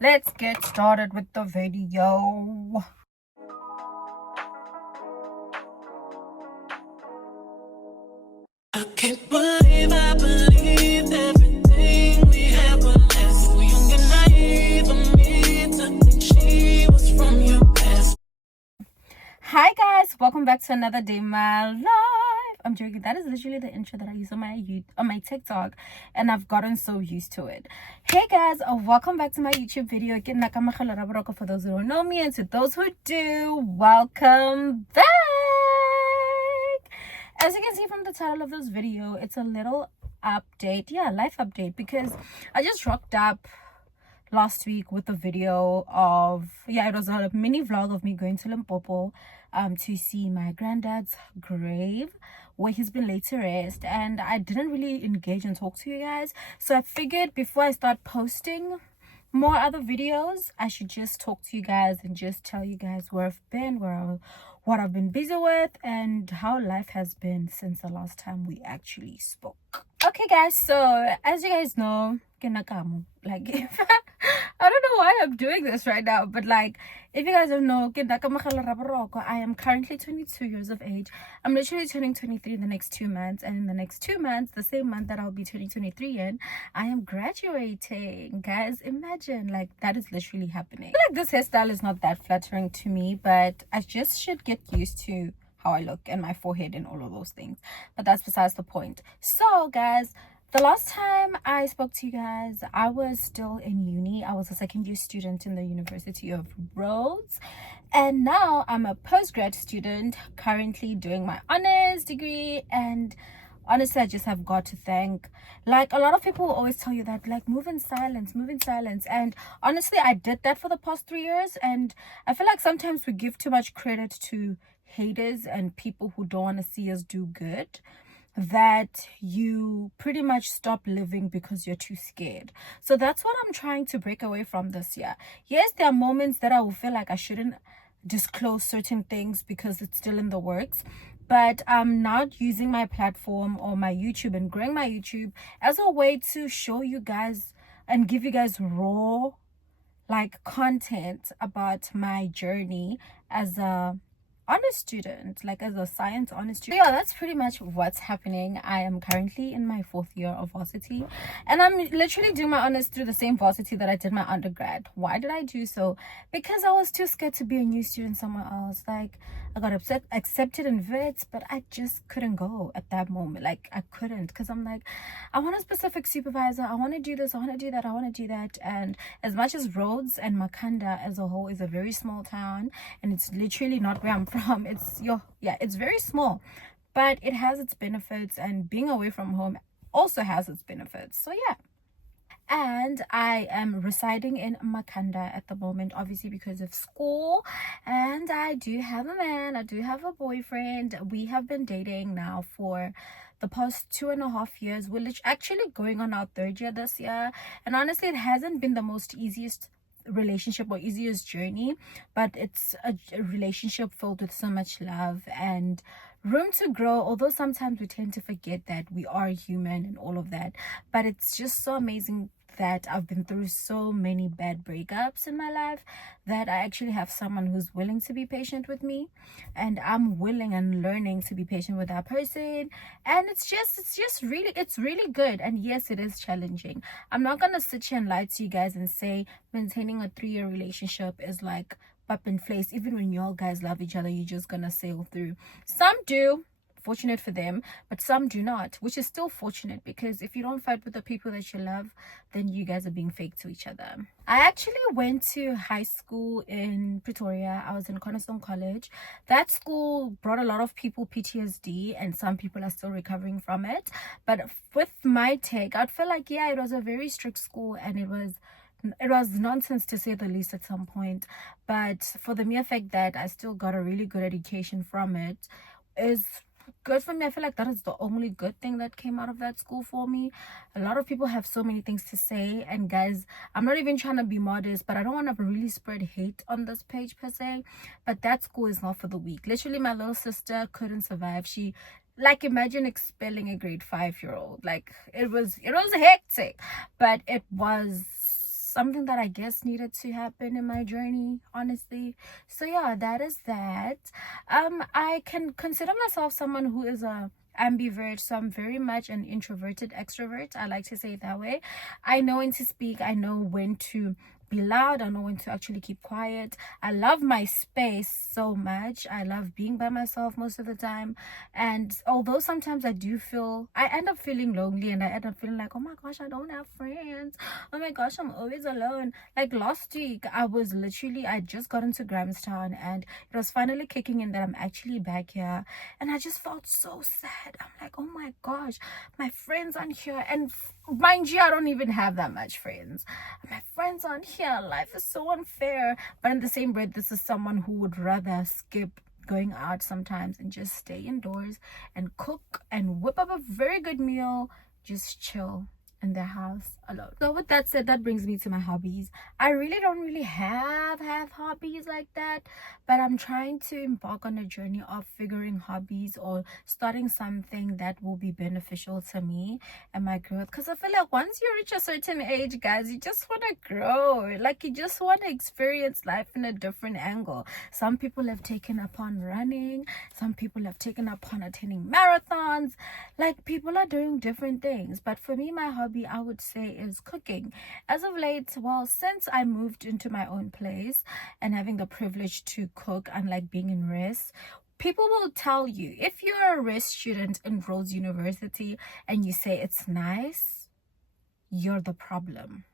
let's get started with the video. I can't believe I believed everything we had was less. So young and naive of me to think she was from your past. Hi guys, welcome back to another day in my life. I'm joking. That is literally the intro that I use on my TikTok, and I've gotten so used to it. Hey guys, welcome back to my YouTube video. For those who don't know me, and to those who do, welcome back. As you can see from the title of this video, it's a little update, life update, because I just rocked up last week with a video of it was a mini vlog of me going to Limpopo to see my granddad's grave where he's been laid to rest, and I didn't really engage and talk to you guys, so I figured before I start posting more other videos, I should just talk to you guys and just tell you guys where I've been, what I've been busy with, and how life has been since the last time we actually spoke. Okay guys, so as you guys know, like I don't know why I'm doing this right now, but like, if you guys don't know, I am currently 22 years of age. I'm literally turning 23 in the next 2 months, and in the next 2 months, the same month that I'll be turning 23 in, I am graduating. Guys, imagine, like, that is literally happening. I feel like this hairstyle is not that flattering to me, but I just should get used to how I look and my forehead and all of those things, but that's besides the point. So guys, the last time I spoke to you guys, I was still in uni. I was a second year student in the University of Rhodes, and now I'm a postgrad student currently doing my honors degree. And honestly, I just have got to thank, like, a lot of people will always tell you that, like, move in silence, and honestly, I did that for the past 3 years, and I feel like sometimes we give too much credit to haters and people who don't want to see us do good, that you pretty much stop living because you're too scared. So that's what I'm trying to break away from this year. Yes, there are moments that I will feel like I shouldn't disclose certain things because it's still in the works, but I'm not using my platform or my YouTube and growing my YouTube as a way to show you guys and give you guys raw, like, content about my journey as a honor student, like as a science honor student. So yeah, that's pretty much what's happening. I am currently in my 4th year of varsity, and I'm literally doing my honors through the same varsity that I did my undergrad. Why did I do so? Because I was too scared to be a new student somewhere else. Like, I got accepted in vets, but I just couldn't go at that moment. Like, I couldn't, because I'm like, I want a specific supervisor, I want to do this, I want to do that, I want to do that. And as much as Rhodes and Makanda as a whole is a very small town, and it's literally not where I'm from, it's very small, but it has its benefits, and being away from home also has its benefits. So yeah, and I am residing in Makanda at the moment, obviously because of school, and I do have a man, I do have a boyfriend. We have been dating now for the past 2.5 years. We're actually going on our 3rd year this year, and honestly, it hasn't been the most easiest relationship or easiest journey, but it's a relationship filled with so much love and room to grow, although sometimes we tend to forget that we are human and all of that. But it's just so amazing that I've been through so many bad breakups in my life that I actually have someone who's willing to be patient with me, and I'm willing and learning to be patient with that person. And it's really good. And yes, it is challenging. I'm not gonna sit here and lie to you guys and say maintaining a 3-year relationship is like up in place. Even when y'all guys love each other, you're just gonna sail through. Some do, fortunate for them, but some do not, which is still fortunate, because if you don't fight with the people that you love, then you guys are being fake to each other. I actually went to high school in Pretoria. I was in Cornerstone College. That school brought a lot of people PTSD, and some people are still recovering from it. But with my take, I'd feel like, yeah, it was a very strict school, and it was nonsense to say the least at some point. But for the mere fact that I still got a really good education from it is good for me. I feel like that is the only good thing that came out of that school for me. A lot of people have so many things to say, and guys, I'm not even trying to be modest, but I don't want to really spread hate on this page per se, but that school is not for the weak. Literally, my little sister couldn't survive. She, like, imagine expelling a grade 5-year-old. Like, it was hectic, but it was something that I guess needed to happen in my journey, honestly. So yeah, that is that. I can consider myself someone who is a ambivert, so I'm very much an introverted extrovert. I like to say it that way. I know when to speak, I know when to be loud, I know when to actually keep quiet. I love my space so much. I love being by myself most of the time. And although sometimes I end up feeling lonely, and I end up feeling like, oh my gosh, I don't have friends. Oh my gosh, I'm always alone. Like last week, I just got into Grahamstown, and it was finally kicking in that I'm actually back here. And I just felt so sad. I'm like, oh my gosh, my friends aren't here. And mind you, I don't even have that much friends. My friends aren't here. Life is so unfair. But in the same breath, this is someone who would rather skip going out sometimes and just stay indoors and cook and whip up a very good meal, just chill in their house alone. So with that said, that brings me to my hobbies. I really don't really have hobbies like that, but I'm trying to embark on a journey of figuring hobbies or starting something that will be beneficial to me and my growth, because I feel like once you reach a certain age, guys, you just want to grow. Like you just want to experience life in a different angle. Some people have taken upon running, some people have taken upon attending marathons. Like people are doing different things, but for me, my hobby, I would say, is cooking. As of late, well, since I moved into my own place and having the privilege to cook, unlike being in res, people will tell you, if you're a res student in Rhodes University and you say it's nice, you're the problem.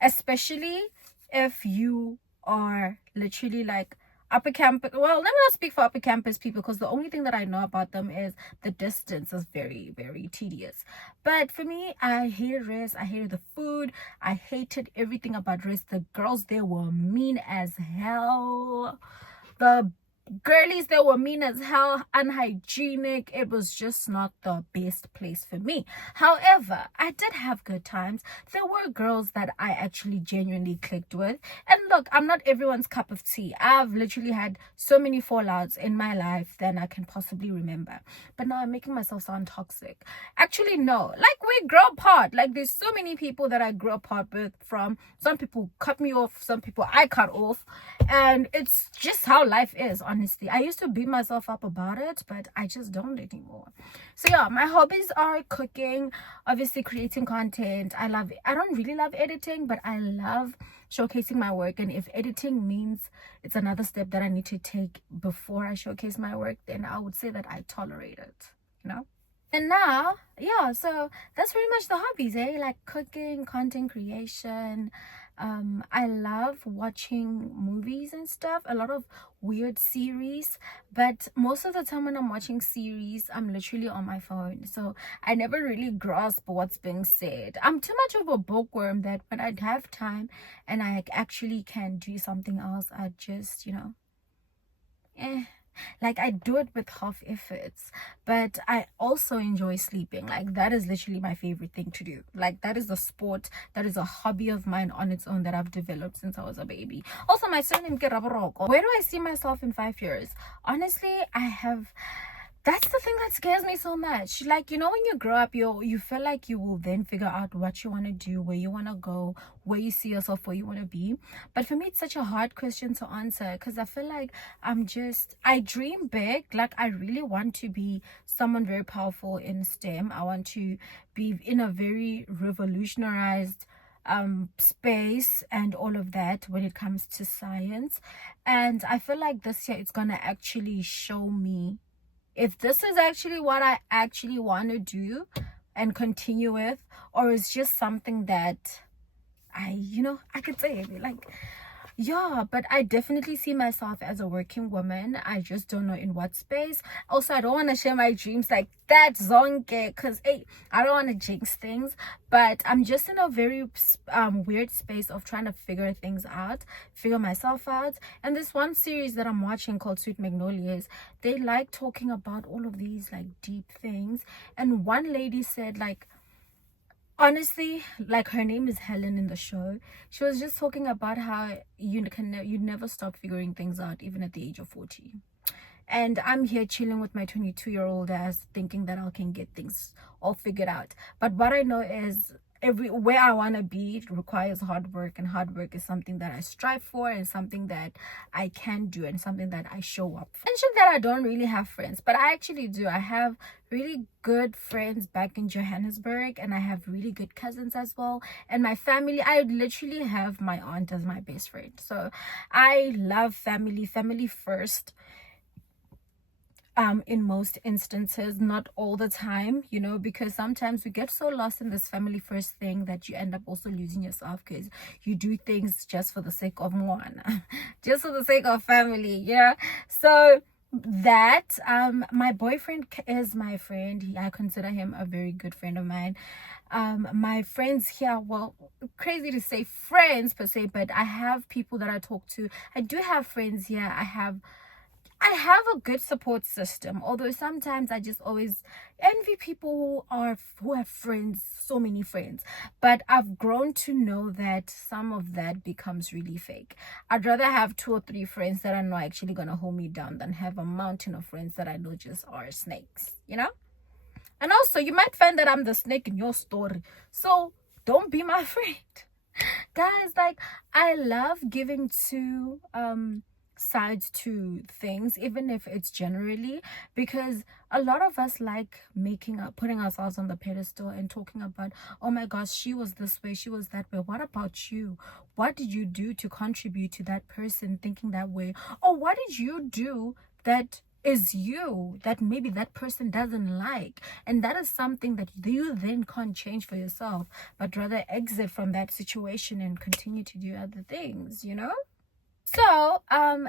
Especially if you are literally like upper campus. Well, let me not speak for upper campus people, because the only thing that I know about them is the distance is very, very tedious. But for me, I hated res. I hated the food. I hated everything about res. The girls there were mean as hell. The girlies there were mean as hell, unhygienic. It was just not the best place for me. However, I did have good times. There were girls that I actually genuinely clicked with. And look, I'm not everyone's cup of tea. I've literally had so many fallouts in my life than I can possibly remember. But now I'm making myself sound toxic. Actually, no. Like, we grow apart. Like, there's so many people that I grew apart with from. Some people cut me off, some people I cut off. And it's just how life is, honestly. I used to beat myself up about it, but I just don't anymore. So yeah, my hobbies are cooking, obviously creating content. I don't really love editing, but I love showcasing my work. And if editing means it's another step that I need to take before I showcase my work, then I would say that I tolerate it, you know? And now, yeah, so that's pretty much the hobbies, like cooking, content creation. I love watching movies and stuff, a lot of weird series, but most of the time when I'm watching series, I'm literally on my phone, so I never really grasp what's being said. I'm too much of a bookworm that when I'd have time and I actually can do something else, I just, like I do it with half efforts. But I also enjoy sleeping. Like that is literally my favorite thing to do. Like that is a sport, that is a hobby of mine on its own that I've developed since I was a baby. Also, my surname Kerabaroko. Where do I see myself in 5 years? Honestly, that's the thing that scares me so much. Like, when you grow up, you feel like you will then figure out what you want to do, where you want to go, where you see yourself, where you want to be. But for me, it's such a hard question to answer, because I feel like I dream big. Like, I really want to be someone very powerful in STEM. I want to be in a very revolutionized space and all of that when it comes to science. And I feel like this year it's gonna actually show me if this is actually what I actually want to do and continue with, or it's just something that I could say, like, yeah, but I definitely see myself as a working woman. I just don't know in what space. Also, I don't want to share my dreams like that, zonke, because I don't want to jinx things. But I'm just in a very weird space of trying to figure things out, figure myself out. And this one series that I'm watching called Sweet Magnolias, they like talking about all of these like deep things. And one lady said, like, honestly, like, her name is Helen in the show. She was just talking about how you never stop figuring things out, even at the age of 40. And I'm here chilling with my 22-year-old ass, thinking that I can get things all figured out. But what I know is where I want to be requires hard work, and hard work is something that I strive for and something that I can do and something that I show up for. I mentioned that I don't really have friends, but I actually do. I have really good friends back in Johannesburg, and I have really good cousins as well. And my family, I literally have my aunt as my best friend. So I love family first, in most instances, not all the time, you know, because sometimes we get so lost in this family first thing that you end up also losing yourself, because you do things just for the sake of one, just for the sake of family. Yeah. So that my boyfriend is my friend. I consider him a very good friend of mine. My friends here, well, crazy to say friends per se, but I have people that I talk to. I do have friends here. I have a good support system, although sometimes I just always envy people who have friends, so many friends. But I've grown to know that some of that becomes really fake. I'd rather have 2 or 3 friends that I know actually gonna hold me down than have a mountain of friends that I know just are snakes, you know? And also, you might find that I'm the snake in your story, so don't be my friend. Guys, like, I love giving to sides to things, even if it's generally, because a lot of us like putting ourselves on the pedestal and talking about, oh my gosh, she was this way, she was that way. What about you? What did you do to contribute to that person thinking that way? Or what did you do that is you that maybe that person doesn't like? And that is something that you then can't change for yourself, but rather exit from that situation and continue to do other things, you know? So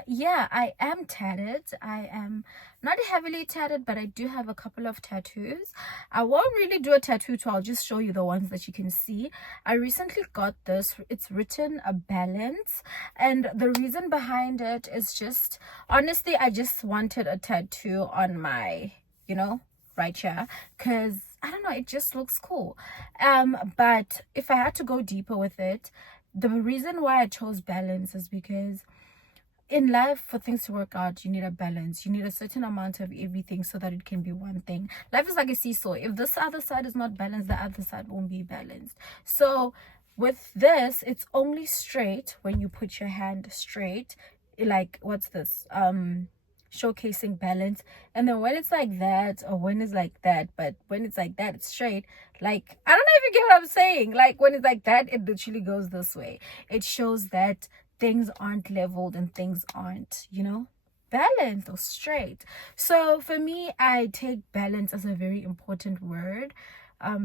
yeah, I am tatted. I am not heavily tatted, but I do have a couple of tattoos. I won't really do a tattoo tour. I'll just show you the ones that you can see. I recently got this. It's written a balance, and the reason behind it is just, honestly, I just wanted a tattoo on my, you know, right here, because I don't know, it just looks cool. But if I had to go deeper with it, the reason why I chose balance is because in life, for things to work out, you need a balance. You need a certain amount of everything so that it can be one thing. Life is like a seesaw. If this other side is not balanced, the other side won't be balanced. So with this, it's only straight when you put your hand straight. Like, what's this? Showcasing balance. And then when it's like that, or when it's like that, but when it's like that, it's straight. Like, I don't know if you get what I'm saying. Like, when it's like that, it literally goes this way. It shows that things aren't leveled and things aren't, you know, balanced or straight. So for me, I take balance as a very important word,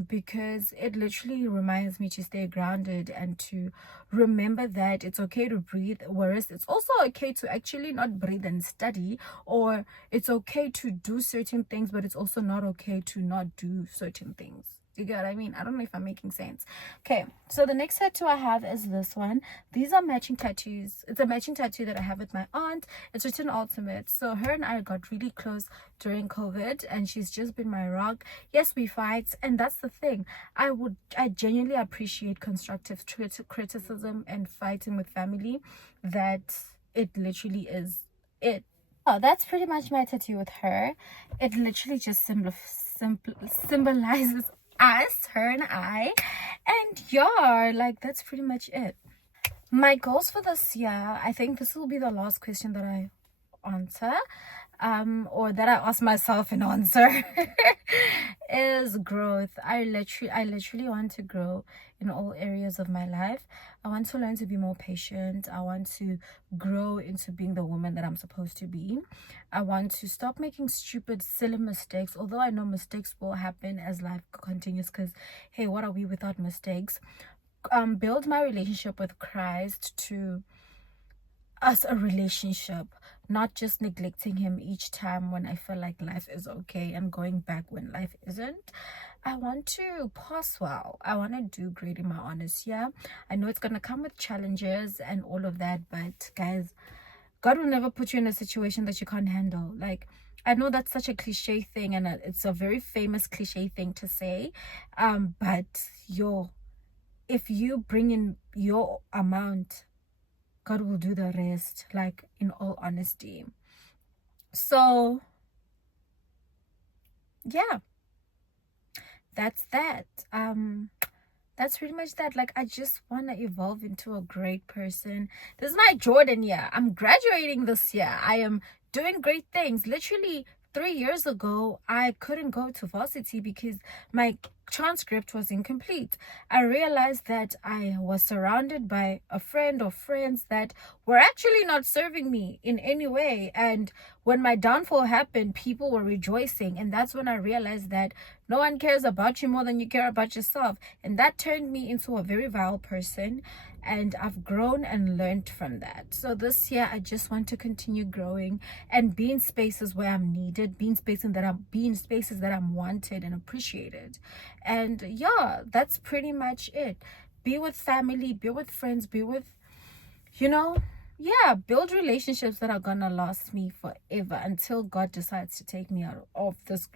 because it literally reminds me to stay grounded and to remember that it's okay to breathe, whereas it's also okay to actually not breathe and study, or it's okay to do certain things, but it's also not okay to not do certain things. You get what I mean? I don't know if I'm making sense. Okay, so the next tattoo I have is this one. These are matching tattoos. It's a matching tattoo that I have with my aunt. It's written Ultimate. So her and I got really close during COVID, and she's just been my rock. Yes, we fight, and that's the thing. I genuinely appreciate constructive criticism and fighting with family. That it literally is it. Oh, that's pretty much my tattoo with her. It literally just symbolizes us, her and I, and yeah, like, that's pretty much it. My goals for this year, I think this will be the last question that I answer, or that I ask myself and answer, is growth. I literally want to grow in all areas of my life. I want to learn to be more patient. I want to grow into being the woman that I'm supposed to be. I want to stop making stupid, silly mistakes, although I know mistakes will happen as life continues, because hey, what are we without mistakes? Build my relationship with Christ to us a relationship, not just neglecting him each time when I feel like life is okay and going back when life isn't. I want to pass well. I want to do great in my honors year. I know it's going to come with challenges and all of that, but guys, God will never put you in a situation that you can't handle. Like, I know that's such a cliche thing, and it's a very famous cliche thing to say, but if you bring in your amount, God will do the rest, like, in all honesty. So yeah, that's that. that's pretty much that. Like, I just want to evolve into a great person. This is my Jordan year. I'm graduating this year. I am doing great things. Literally 3 years ago, I couldn't go to varsity because my transcript was incomplete. I realized that I was surrounded by a friend or friends that were actually not serving me in any way. And when my downfall happened, people were rejoicing. And that's when I realized that no one cares about you more than you care about yourself. And that turned me into a very vile person. And I've grown and learned from that. So this year, I just want to continue growing and be in spaces where I'm needed, be in spaces that I'm wanted and appreciated. And yeah, that's pretty much it. Be with family, be with friends, be with, build relationships that are gonna last me forever until God decides to take me out of this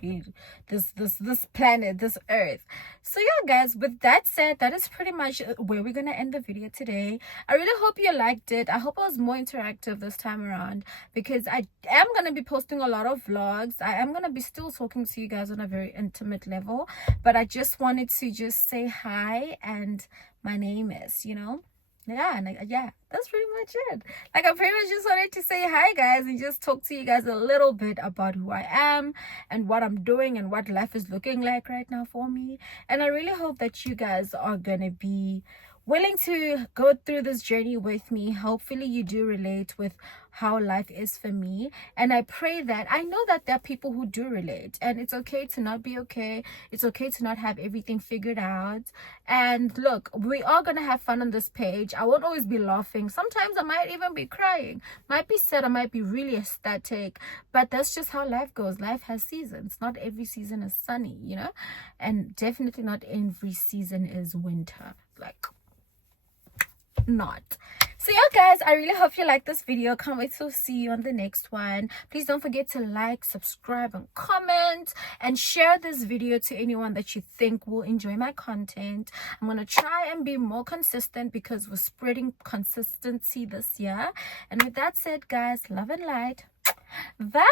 planet, this earth. So yeah, guys, with that said, that is pretty much where we're gonna end the video today. I really hope you liked it. I hope it was more interactive this time around, because I am gonna be posting a lot of vlogs. I am gonna be still talking to you guys on a very intimate level, but I just wanted to just say hi and my name is, yeah, that's pretty much it. Like, I pretty much just wanted to say hi, guys, and just talk to you guys a little bit about who I am and what I'm doing and what life is looking like right now for me. And I really hope that you guys are gonna be willing to go through this journey with me. Hopefully you do relate with how life is for me, and I pray that, I know that there are people who do relate, and it's okay to not be okay. It's okay to not have everything figured out. And look, we are gonna have fun on this page. I won't always be laughing. Sometimes I might even be crying, might be sad, I might be really ecstatic, but that's just how life goes. Life has seasons. Not every season is sunny, and definitely not every season is winter. Like, not. So yeah, guys, I really hope you like this video. Can't wait to see you on the next one. Please don't forget to like, subscribe, and comment, and share this video to anyone that you think will enjoy my content. I'm gonna try and be more consistent because we're spreading consistency this year. And with that said, guys, love and light. Bye.